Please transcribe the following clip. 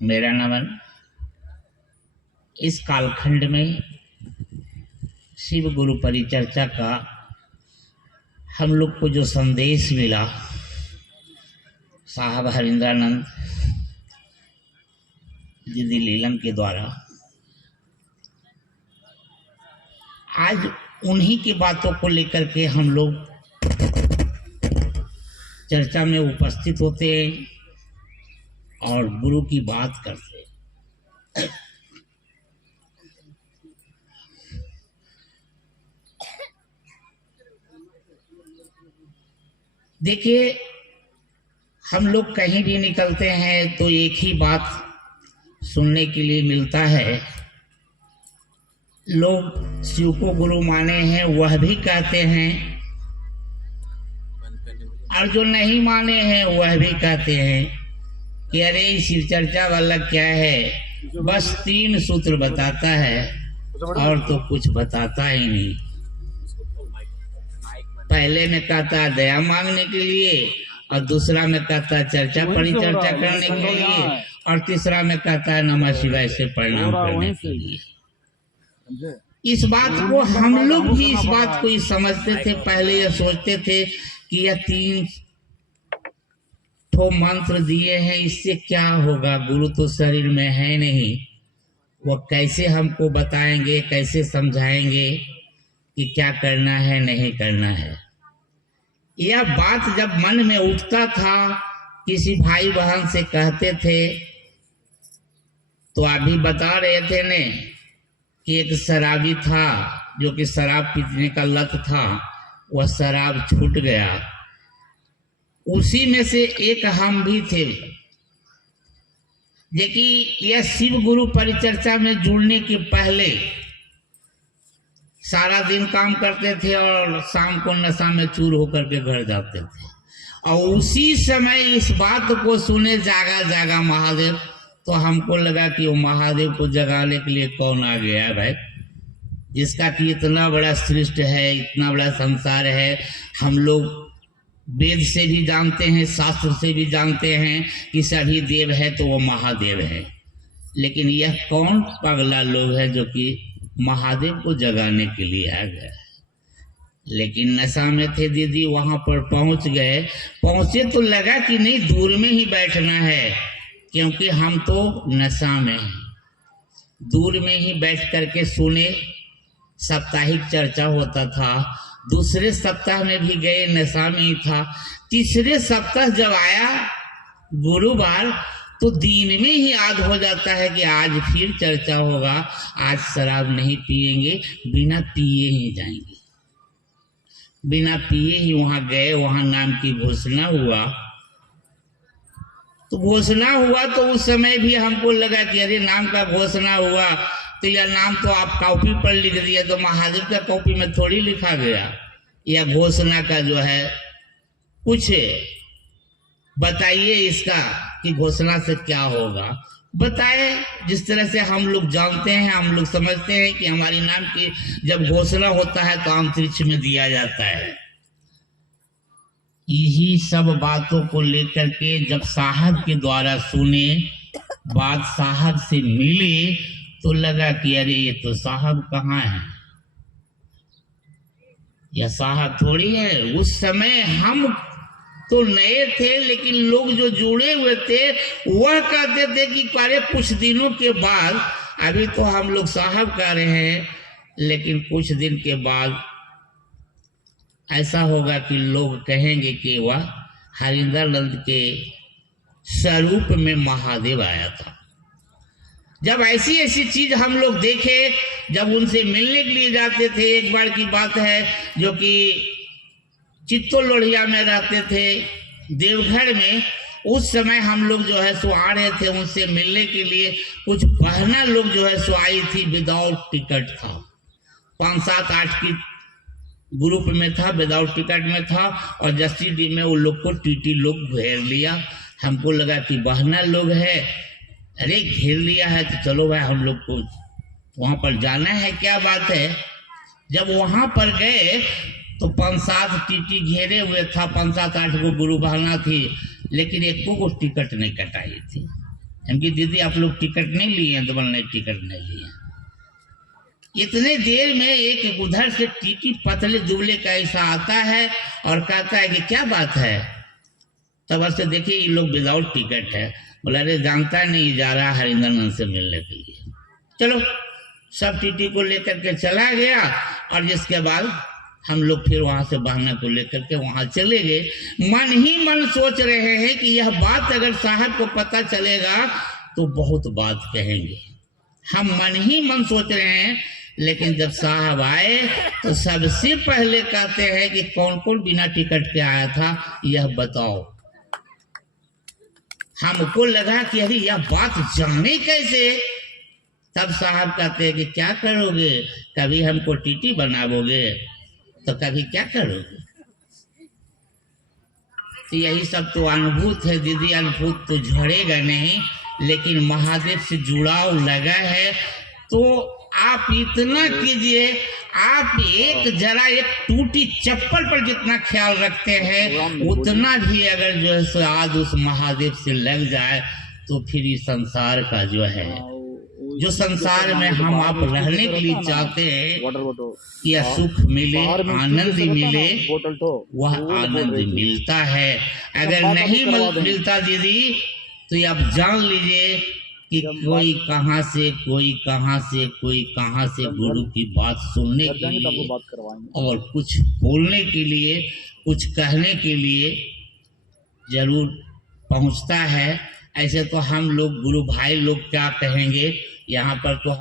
मेरा नमन। इस कालखंड में शिव गुरु परिचर्चा का हम लोग को जो संदेश मिला साहब हरिंद्रानंद दीदी लीलन के द्वारा, आज उन्हीं की बातों को लेकर के हम लोग चर्चा में उपस्थित होते हैं और गुरु की बात करते हैं। देखिए, हम लोग कहीं भी निकलते हैं तो एक ही बात सुनने के लिए मिलता है। लोग शिव को गुरु माने हैं वह भी कहते हैं, और जो नहीं माने हैं वह भी कहते हैं कि अरे शिव चर्चा वाला क्या है, बस 3 सूत्र बताता है और तो कुछ बताता ही नहीं। पहले में कहता है दया मांगने के लिए, और दूसरा में कहता है चर्चा परिचर्चा करने के लिए, और तीसरा में कहता है नमः शिवाय से प्रणाम करने के लिए। इस बात को हम लोग भी इस बात को ही समझते थे। पहले ये सोचते थे कि यह 3 ठो मंत्र दिए हैं, इससे क्या होगा, गुरु तो शरीर में है नहीं, वो कैसे हमको बताएंगे, कैसे समझाएंगे कि क्या करना है नहीं करना है। यह बात जब मन में उठता था, किसी भाई बहन से कहते थे, तो अभी बता रहे थे ने कि एक शराबी था जो कि शराब पीने का लत था, वह शराब छूट गया। उसी में से एक हम भी थे। देखिए, यह शिव गुरु परिचर्चा में जुड़ने के पहले सारा दिन काम करते थे और शाम को नशा में चूर होकर के घर जाते थे। और उसी समय इस बात को सुने जागा जागा महादेव, तो हमको लगा कि वो महादेव को जगाने के लिए कौन आ गया है भाई, जिसका कि इतना बड़ा सृष्टि है, इतना बड़ा संसार है। हम लोग वेद से भी जानते हैं, शास्त्र से भी जानते हैं कि सभी देव है तो वो महादेव है। लेकिन यह कौन पगला लोग है जो कि महादेव को जगाने के लिए आ गया है। लेकिन नशा में थे दीदी, वहां पर पहुंचे तो लगा कि नहीं, दूर में ही बैठना है, क्योंकि हम तो नशा में हैं। दूर में ही बैठ करके सुने, साप्ताहिक चर्चा होता था। दूसरे सप्ताह में भी गए, नशा में ही था। तीसरे सप्ताह जब आया गुरुवार, तो दिन में ही याद हो जाता है कि आज फिर चर्चा होगा, आज शराब नहीं पिएंगे, बिना पिए ही जाएंगे। बिना पिए ही वहां गए, वहां नाम की घोषणा हुआ। तो घोषणा हुआ तो उस समय भी हमको लगा कि अरे नाम का घोषणा हुआ तो यह नाम तो आप कॉपी पर लिख दिया, तो महादेव का कॉपी में थोड़ी लिखा गया। यह घोषणा का जो है कुछ बताइए इसका कि घोषणा से क्या होगा, बताए। जिस तरह से हम लोग जानते हैं, हम लोग समझते हैं कि हमारी नाम की जब घोषणा होता है तो अंतरिक्ष में दिया जाता है। यही सब बातों को लेकर के जब साहब के द्वारा सुने, बात साहब से मिले, तो लगा कि अरे ये तो साहब कहाँ है, यह साहब थोड़ी है। उस समय हम तो नए थे, लेकिन लोग जो जुड़े हुए थे वह कहते थे कि अरे कुछ दिनों के बाद, अभी तो हम लोग साहब कह रहे हैं, लेकिन कुछ दिन के बाद ऐसा होगा कि लोग कहेंगे कि वह हरिंद्रानंद के स्वरूप में महादेव आया था। जब ऐसी ऐसी चीज हम लोग देखे, जब उनसे मिलने के लिए जाते थे, एक बार की बात है जो कि चित्तो लोढ़िया में रहते थे देवघर में, उस समय हम लोग जो है सो आ रहे थे उनसे मिलने के लिए। कुछ बहना लोग जो है सो आई थी, विदाउट टिकट था, 5, 7, 8 की ग्रुप में था, विदाउट टिकट में था। और जस्टिस में वो लोग को टीटी लोग घेर लिया। हमको लगा कि बहना लोग है, अरे घेर लिया है तो चलो भाई हम लोग को वहां पर जाना है, क्या बात है। जब वहां पर गए तो 5-7 टीटी घेरे हुए था, 5-7-8 को गुरु बहना थी, लेकिन एको को टिकट नहीं कटाई थी। हमकी दीदी आप लोग टिकट नहीं लिए हैं? तो बोल नहीं टिकट नहीं लिए। इतने देर में एक उधर से टीटी पतले दुबले का ऐसा आता है और कहता है कि क्या बात है? तब से देखिए ये लोग विदाउट टिकट है। बोला अरे जानता नहीं, जा रहा हरिंदर नंद से मिलने के लिए। चलो सब टीटी को लेकर के चला गया और जिसके बाद हम लोग फिर वहां से बहाना को लेकर के वहां चले गए। मन ही मन सोच रहे हैं कि यह बात अगर साहब को पता चलेगा तो बहुत बात कहेंगे। हम मन ही मन सोच रहे हैं, लेकिन जब साहब आए तो सबसे पहले कहते हैं कि कौन कौन बिना टिकट के आया था यह बताओ। हमको लगा कि अरे यह बात जाने कैसे। तब साहब कहते हैं कि क्या करोगे, कभी हमको टीटी बनाओगे तो कभी क्या करोगे। तो यही सब तो अनुभूत है दीदी, अनुभूत तो झड़ेगा नहीं, लेकिन महादेव से जुड़ाव लगा है। तो आप इतना कीजिए, आप जरा एक टूटी चप्पल पर जितना ख्याल रखते हैं उतना भी अगर जो है सो आज उस महादेव से लग जाए तो फिर इस संसार का जो है, जो संसार में हम आप रहने के लिए चाहते हैं, यह सुख मिले, आनंद मिले, वह आनंद मिलता है। अगर नहीं मिलता दीदी तो ये आप जान लीजिए कि कोई कहां से कोई कहां से कोई कहां से गुरु की बात सुनने के लिए और कुछ बोलने के लिए, कुछ कहने के लिए जरूर पहुंचता है। ऐसे तो हम लोग गुरु भाई लोग क्या कहेंगे यहाँ पर तो